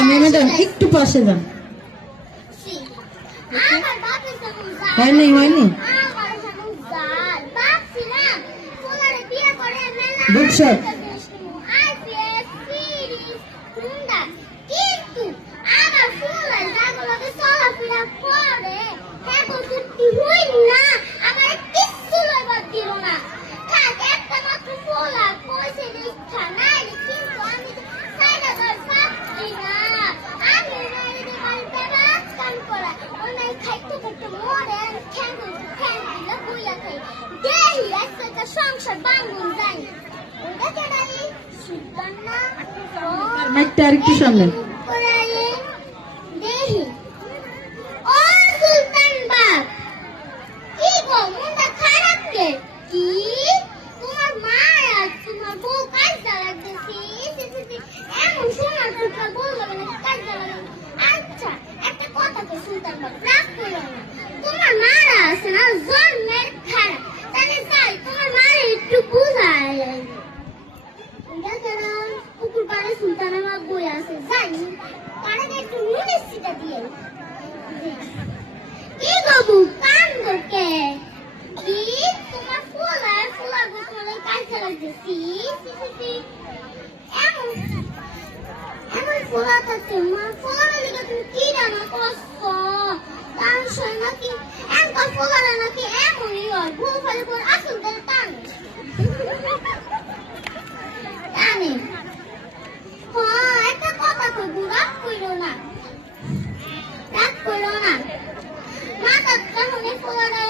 Samia madam একটু পাশে যান। হয়নি বুকশপ সংসার বাঙ্গুন যাই মাইকটা আরেকটু সামনে। আচ্ছা একটা কথা তো সুলতান বাপ রাগ করো না, তোমার মারা আছে না জন্মের খারাপ, তাহলে যাই তোমার মারে একটু বুঝায় পুকুর পাড়ে সুলতানের মা বই আছে, যাই পাড়ে একটু নুনের সিটা দিয়ে কি বাবু কান করকে কি তোমার ফুলা তোমার কাছে লাগতেছি এমন ফুলা থাকছে মা ফুলা লেগে তুমি কি জানো কষ্ট কান শোয় নাকি এমন ফুলা নাকি এমনই হয় ভুল ফলে পর আসল করে টান টানে হ্যাঁ একটা কথা কইবো রাগ কইরো না মাথা কাহনে ফুলা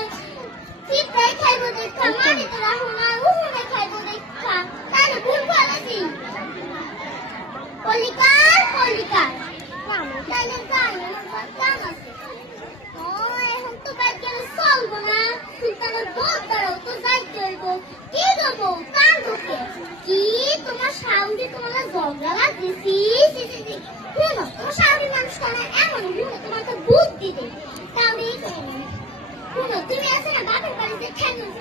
চিপড়াই খাইবো দেখা মারি তো রাখো না উহুনে খাইবো দেখা তাহলে ভুল ফলেছি কলিকার তাহলে যাই আমার কাম আছে ও এখন তো বাইক গেলে চলবো না সুলতানের বলতারও তো যাইতে হইব কি দেবো কান ঢুকে কি তোমার সাউন্ডে তোমার ঝগড়া লাগতেছি শুনো তোমার সাউন্ডে মানুষ কেন এমন শুনো তোমাকে বুদ্ধি দে তাহলে শুনো তুমি আছে না বাপের বাড়িতে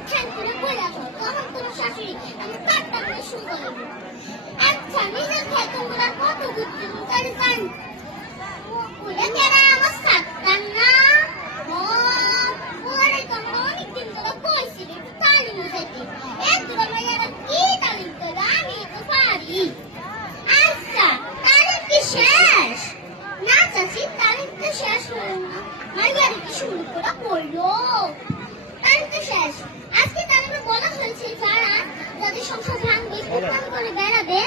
ঠ্যাং করে বলে আসো তখন তোমার শাশুড়ি আমি কাটটা করে শুনতে লাগবে আচ্ছা নিজের খেয়ে তোমরা কত বুদ্ধি তাহলে জানি ওরা কেনা আমার সাতটান না ও ওরে তোমরা অনেকদিন ধরে কইছি একটু তালিম যাইতে একদম মাইয়ারা কি তালিম করে আমি তো পারি আচ্ছা তালিম কি শেষ না চাচি তালিম তো শেষ হলো না মাইয়ারা কি শুরু করে পড়লো তালিম তো শেষ আজকে তালিমে বলা হয়েছে যারা যাদের সংসার ভাঙবে কুরবান করে বেড়াবে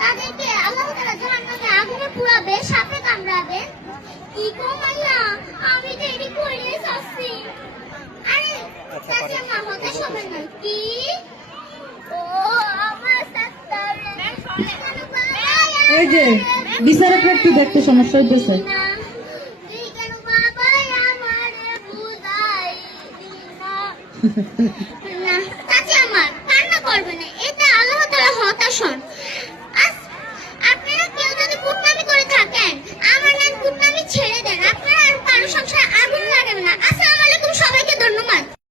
তাদেরকে আল্লাহ তাআলা জাহান্নামে আগুনে পুড়াবে সাপে কামড়াবে কি গো মাইয়া আমি তো এডি কইরে যাচ্ছি আরে চাচা মামা তো সবাই না কি ও আমার সাথে এই যে বিচারক একটু দেখতে সমস্যা হইতেছে। তুই কেন বাবা আমারে বুঝাই দিনা